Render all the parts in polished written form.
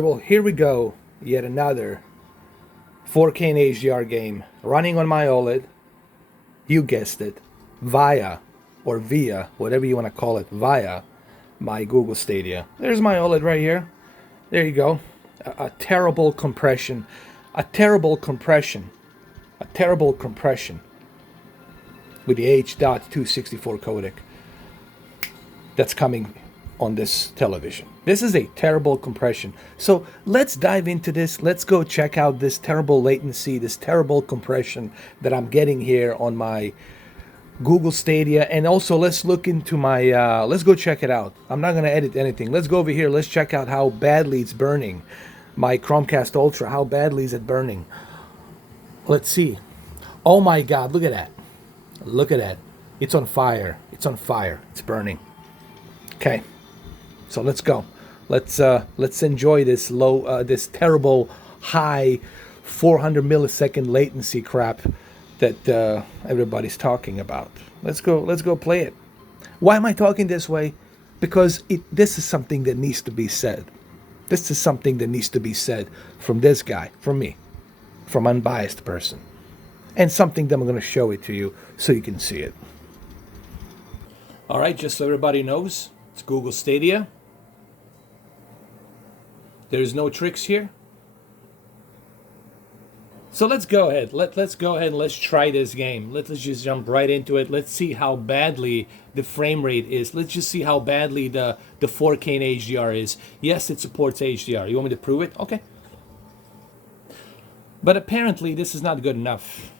Well, here we go. Yet another 4K and HDR game running on my OLED. You guessed it. Via, or via, whatever you want to call it, via my Google Stadia. There's my OLED right here. There you go. A terrible compression. A terrible compression. A terrible compression with the H.264 codec that's coming on this television. This is a terrible compression. So let's dive into this. Let's go check out this terrible latency, this terrible compression that I'm getting here on my Google Stadia. And also let's look into my, let's go check it out. I'm not going to edit anything. Let's go over here. Let's check out how badly it's burning. My Chromecast Ultra, how badly is it burning? Let's see. Oh my God, look at that. Look at that. It's on fire. It's on fire. It's burning. Okay. So let's go. Let's enjoy this this terrible high 400 millisecond latency crap that everybody's talking about. Let's go play it. Why am I talking this way? Because this is something that needs to be said. This is something that needs to be said from this guy, from me, from unbiased person, and something that I'm going to show it to you so you can see it. All right, just so everybody knows, it's Google Stadia. There's no tricks here. So let's go ahead. Let's go ahead and let's try this game. Let's just jump right into it. Let's see how badly the frame rate is. Let's just see how badly the 4K and HDR is. Yes, it supports HDR. You want me to prove it? Okay. But apparently this is not good enough.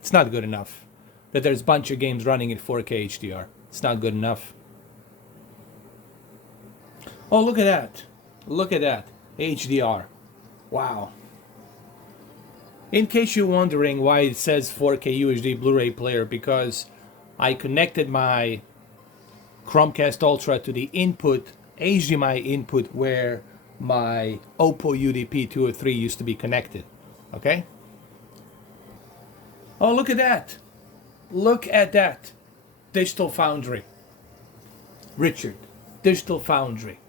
It's not good enough that there's a bunch of games running in 4K HDR. It's not good enough. Oh, look at that. Look at that. HDR. Wow. In case you're wondering why it says 4K UHD Blu-ray player, because I connected my Chromecast Ultra to the input, HDMI input, where my Oppo UDP 203 used to be connected. Okay? Oh, look at that. Look at that. Digital Foundry. Richard, Digital Foundry.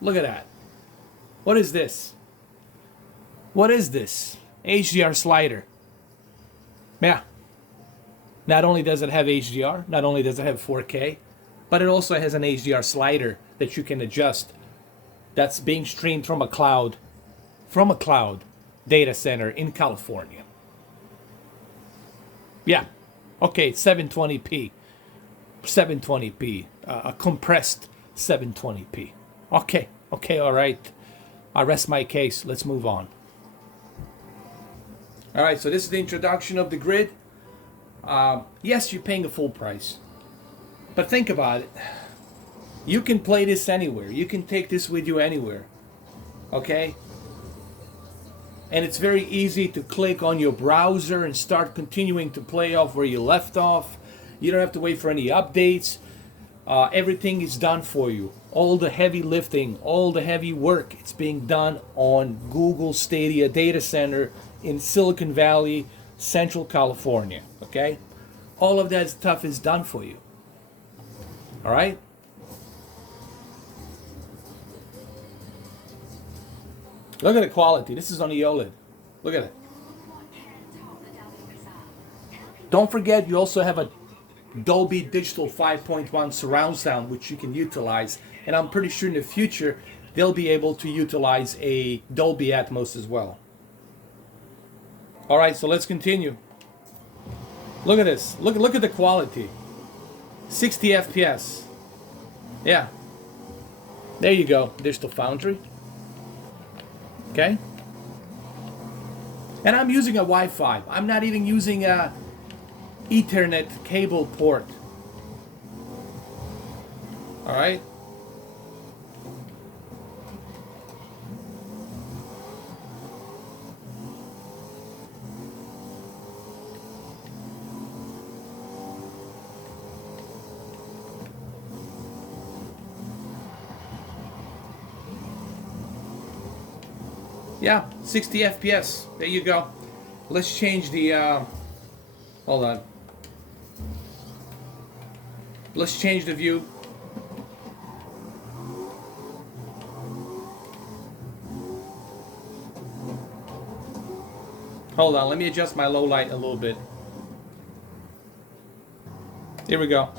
Look at that. What is this? What is this? HDR slider. Yeah. Not only does it have HDR, not only does it have 4K, but it also has an HDR slider that you can adjust. That's being streamed from a cloud data center in California. Yeah. Okay, 720p. 720p. A compressed 720p. Okay, all right. I rest my case. Let's move on. All right, so this is the introduction of the grid. Yes, you're paying a full price. But think about it. You can play this anywhere. You can take this with you anywhere. Okay? And it's very easy to click on your browser and start continuing to play off where you left off. You don't have to wait for any updates. Everything is done for you. All the heavy lifting, all the heavy work, it's being done on Google Stadia data center in Silicon Valley, Central California. Okay? All of that stuff is done for you. All right? Look at the quality. This is on the OLED. Look at it. Don't forget, you also have a Dolby Digital 5.1 surround sound, which you can utilize. And I'm pretty sure in the future, they'll be able to utilize a Dolby Atmos as well. All right, so let's continue. Look at this. Look at the quality. 60 FPS. Yeah. There you go. Digital Foundry. Okay. And I'm using a Wi-Fi. I'm not even using a Ethernet cable port. All right. Yeah, 60 FPS. There you go. Let's change the, hold on. Let's change the view. Hold on, let me adjust my low light a little bit. Here we go.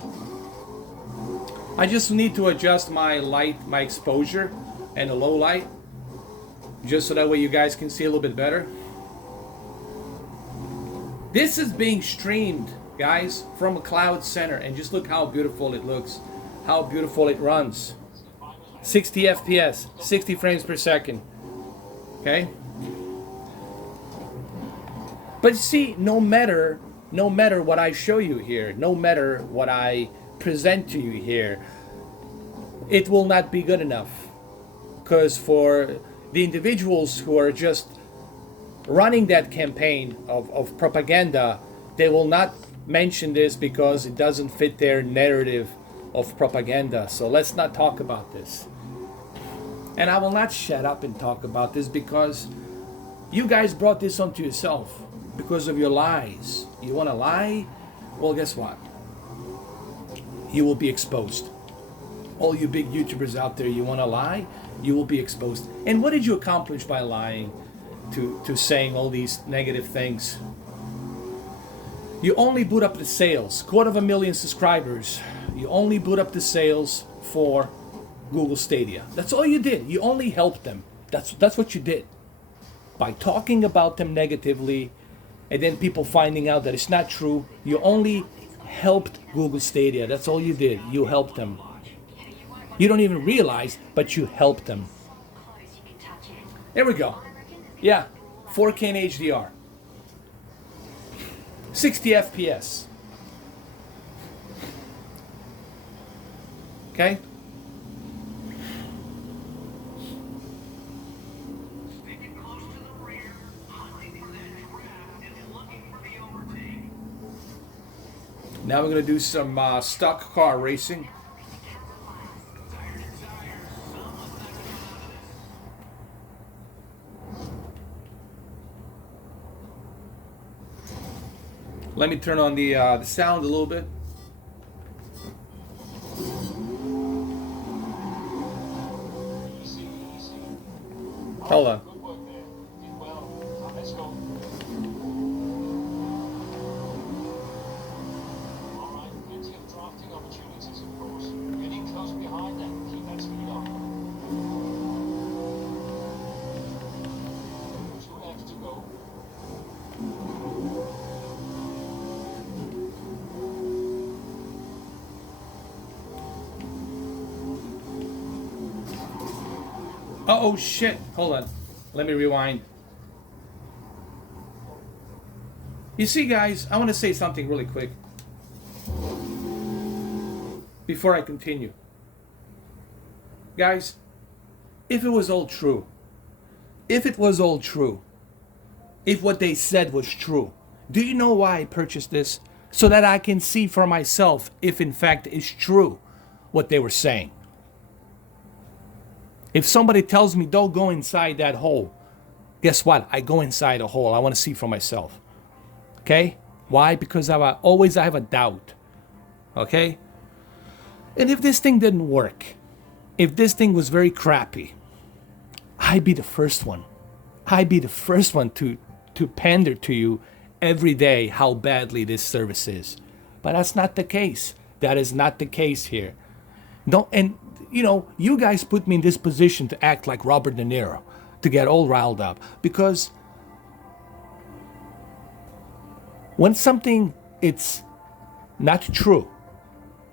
I just need to adjust my light, my exposure, and the low light, just so that way you guys can see a little bit better. This is being streamed, guys, from a cloud center, and just look how beautiful it looks, how beautiful it runs. 60 FPS, 60 frames per second. Okay? But see, no matter what I show you here, no matter what I present to you here, it will not be good enough. Because for the individuals who are just running that campaign of propaganda, they will not mention this because it doesn't fit their narrative of propaganda. So let's not talk about this. And I will not shut up and talk about this because you guys brought this onto yourself because of your lies. You want to lie? Well, guess what? You will be exposed. All you big YouTubers out there, you want to lie? You will be exposed. And what did you accomplish by lying to saying all these negative things? You only boot up the sales. 250,000 subscribers. You only boot up the sales for Google Stadia. That's all you did. You only helped them. That's what you did. By talking about them negatively, and then people finding out that it's not true, you only helped Google Stadia. That's all you did. You helped them. You don't even realize, but you helped them. There we go. Yeah, 4K and HDR. 60 FPS. Okay? Now we're going to do some stock car racing. Let me turn on the sound a little bit. Hold on. Oh shit, hold on. Let me rewind. You see, guys, I want to say something really quick before I continue. Guys, if it was all true, if what they said was true, do you know why I purchased this? So that I can see for myself if in fact it's true what they were saying. If somebody tells me don't go inside that hole, guess what? I go inside a hole. I want to see for myself. Okay? Why? Because I have a doubt. Okay? And if this thing didn't work, if this thing was very crappy, I'd be the first one. I'd be the first one to pander to you every day how badly this service is. But that's not the case. That is not the case here. You know, you guys put me in this position to act like Robert De Niro, to get all riled up. Because when something it's not true,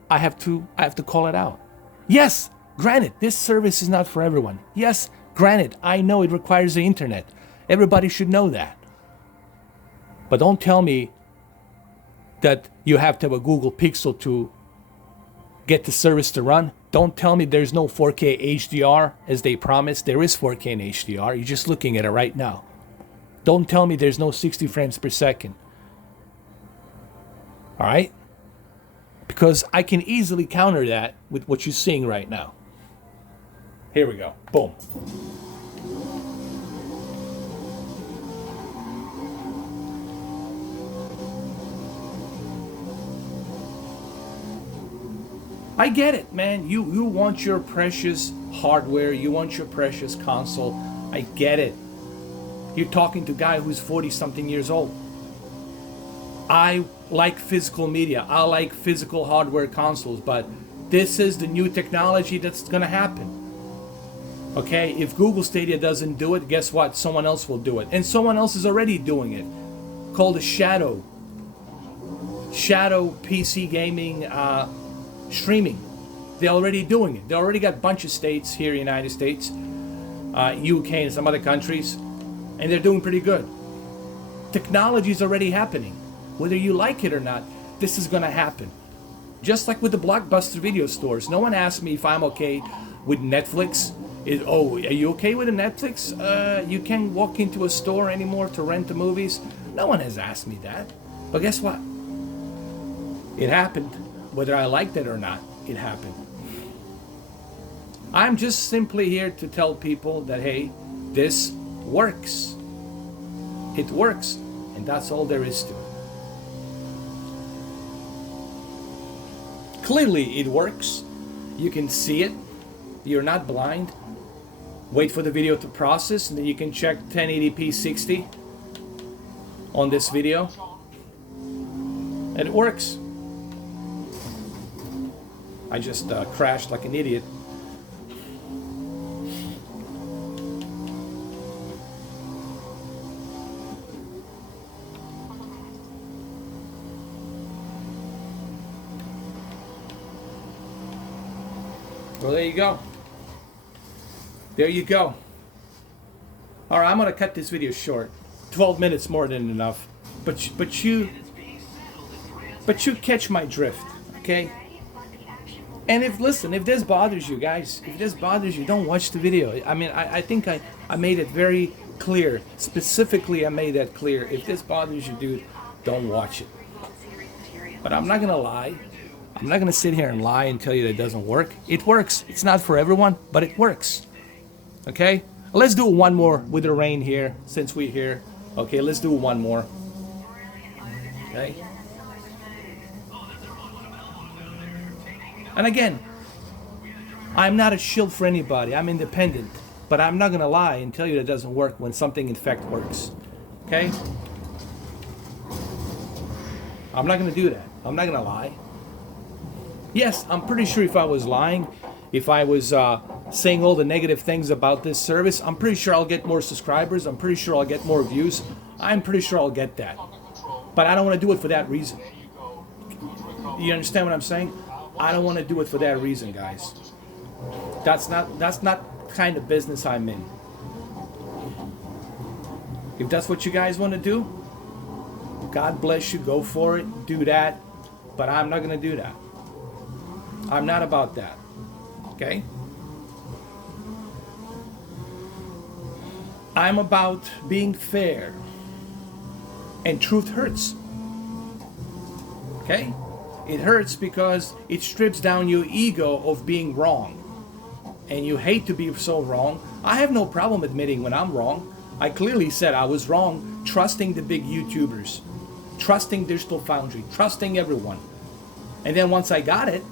I have to call it out. Yes, granted, this service is not for everyone. Yes, granted, I know it requires the internet. Everybody should know that. But don't tell me that you have to have a Google Pixel to get the service to run. Don't tell me there's no 4K HDR as they promised. There is 4K and HDR. You're just looking at it right now. Don't tell me there's no 60 frames per second. All right? Because I can easily counter that with what you're seeing right now. Here we go. Boom. I get it, man. You want your precious hardware. You want your precious console. I get it. You're talking to a guy who's 40-something years old. I like physical media. I like physical hardware consoles, but this is the new technology that's going to happen. Okay, if Google Stadia doesn't do it, guess what? Someone else will do it. And someone else is already doing it. Called a Shadow PC gaming streaming. They're already doing it. They already got a bunch of states here in the United States, UK and some other countries, and they're doing pretty good. Technology is already happening. Whether you like it or not, this is going to happen. Just like with the Blockbuster video stores. No one asked me if I'm okay with Netflix. Are you okay with the Netflix? You can't walk into a store anymore to rent the movies. No one has asked me that. But guess what? It happened. Whether I liked it or not, it happened. I'm just simply here to tell people that, hey, this works. It works. And that's all there is to it. Clearly, it works. You can see it. You're not blind. Wait for the video to process, and then you can check 1080p 60 on this video. And it works. I just crashed like an idiot. Well, there you go. There you go. All right, I'm gonna cut this video short. 12 minutes more than enough. But you catch my drift, okay? And if this bothers you guys, if this bothers you, don't watch the video. I mean, I think I made it very clear. Specifically, I made that clear. If this bothers you, dude, don't watch it. But I'm not gonna lie. I'm not gonna sit here and lie and tell you that it doesn't work. It works. It's not for everyone, but it works. Okay? Let's do one more with the rain here, since we're here. Okay, let's do one more. Okay? And again, I'm not a shield for anybody. I'm independent. But I'm not gonna lie and tell you that it doesn't work when something in fact works. Okay? I'm not gonna do that. I'm not gonna lie. Yes, I'm pretty sure if I was lying, if I was saying all the negative things about this service, I'm pretty sure I'll get more subscribers. I'm pretty sure I'll get more views. I'm pretty sure I'll get that. But I don't want to do it for that reason. You understand what I'm saying? I don't want to do it for that reason, guys. That's not the kind of business I'm in. If that's what you guys want to do, God bless you, go for it, do that. But I'm not going to do that. I'm not about that. Okay? I'm about being fair. And truth hurts. Okay? It hurts because it strips down your ego of being wrong. And you hate to be so wrong. I have no problem admitting when I'm wrong. I clearly said I was wrong, trusting the big YouTubers, trusting Digital Foundry, trusting everyone. And then once I got it,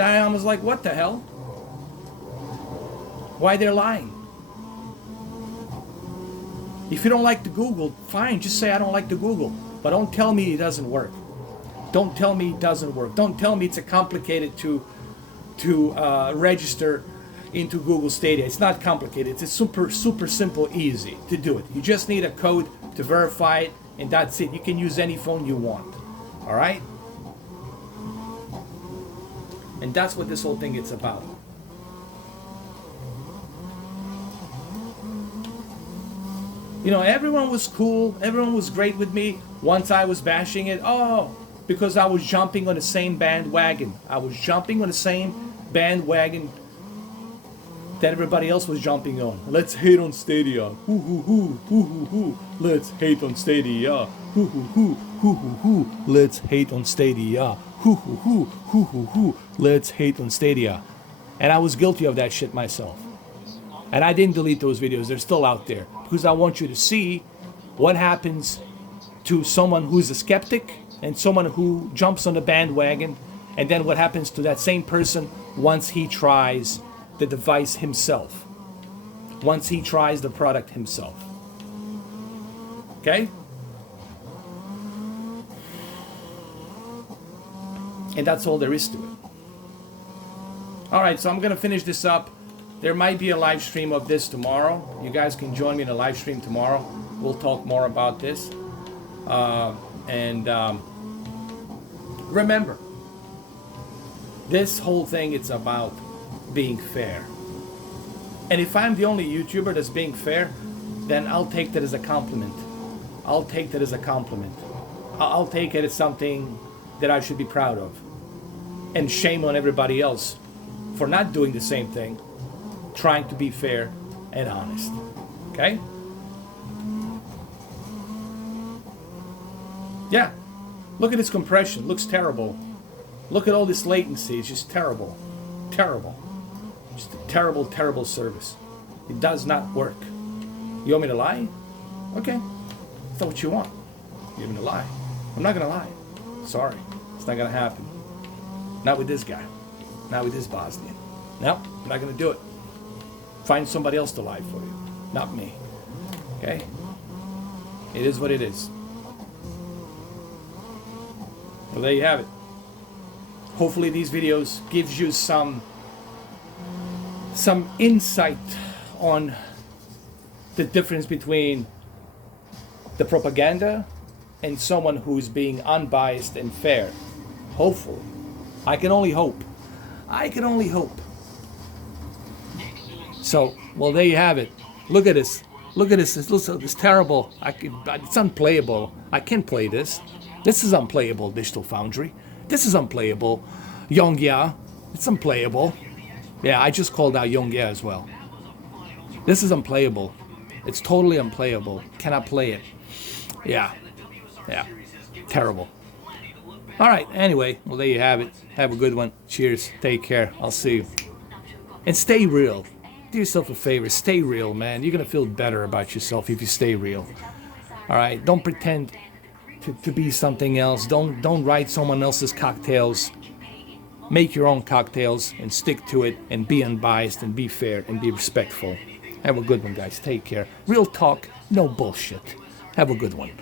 I was like, what the hell? Why they're lying? If you don't like the Google, fine, just say I don't like the Google. But don't tell me it doesn't work. Don't tell me it doesn't work. Don't tell me it's a complicated to register into Google Stadia. It's not complicated. It's super simple, easy to do it. You just need a code to verify it, and that's it. You can use any phone you want. All right? And that's what this whole thing is about. You know, everyone was cool. Everyone was great with me once I was bashing it. Oh, because I was jumping on the same bandwagon. I was jumping on the same bandwagon that everybody else was jumping on. Let's hate on Stadia. Hoo hoo hoo, hoo hoo hoo. Let's hate on Stadia. Hoo hoo hoo, hoo hoo hoo. Let's hate on Stadia. Hoo hoo hoo, hoo hoo hoo. Let's hate on Stadia. And I was guilty of that shit myself. And I didn't delete those videos. They're still out there. Because I want you to see what happens to someone who's a skeptic and someone who jumps on the bandwagon, and then what happens to that same person once he tries the device himself, once he tries the product himself. Okay? And that's all there is to it. All right, so I'm going to finish this up. There might be a live stream of this tomorrow. You guys can join me in a live stream tomorrow. We'll talk more about this. Remember, this whole thing, it's about being fair. And if I'm the only YouTuber that's being fair, then I'll take that as a compliment. I'll take that as a compliment. I'll take it as something that I should be proud of. And shame on everybody else for not doing the same thing, trying to be fair and honest. Okay? Yeah. Look at this compression. Looks terrible. Look at all this latency. It's just terrible. Terrible. Just a terrible, terrible service. It does not work. You want me to lie? Okay. That's not what you want. You want me to lie? I'm not going to lie. Sorry. It's not going to happen. Not with this guy. Not with this Bosnian. Nope. I'm not going to do it. Find somebody else to lie for you. Not me. Okay? It is what it is. Well, there you have it. Hopefully these videos gives you some insight on the difference between the propaganda and someone who's being unbiased and fair. Hopefully. I can only hope. I can only hope. So, well, there you have it. Look at this. Look at this. It's terrible. It's unplayable. I can't play this. This is unplayable, Digital Foundry. This is unplayable. Yongya. It's unplayable. Yeah, I just called out Yongya as well. This is unplayable. It's totally unplayable. Cannot play it. Yeah. Yeah. Terrible. All right. Anyway, well, there you have it. Have a good one. Cheers. Take care. I'll see you. And stay real. Do yourself a favor. Stay real, man. You're going to feel better about yourself if you stay real. All right. Don't pretend to be something else. Don't write someone else's cocktails. Make your own cocktails and stick to it and be unbiased and be fair and be respectful. Have a good one, guys. Take care. Real talk, no bullshit. Have a good one.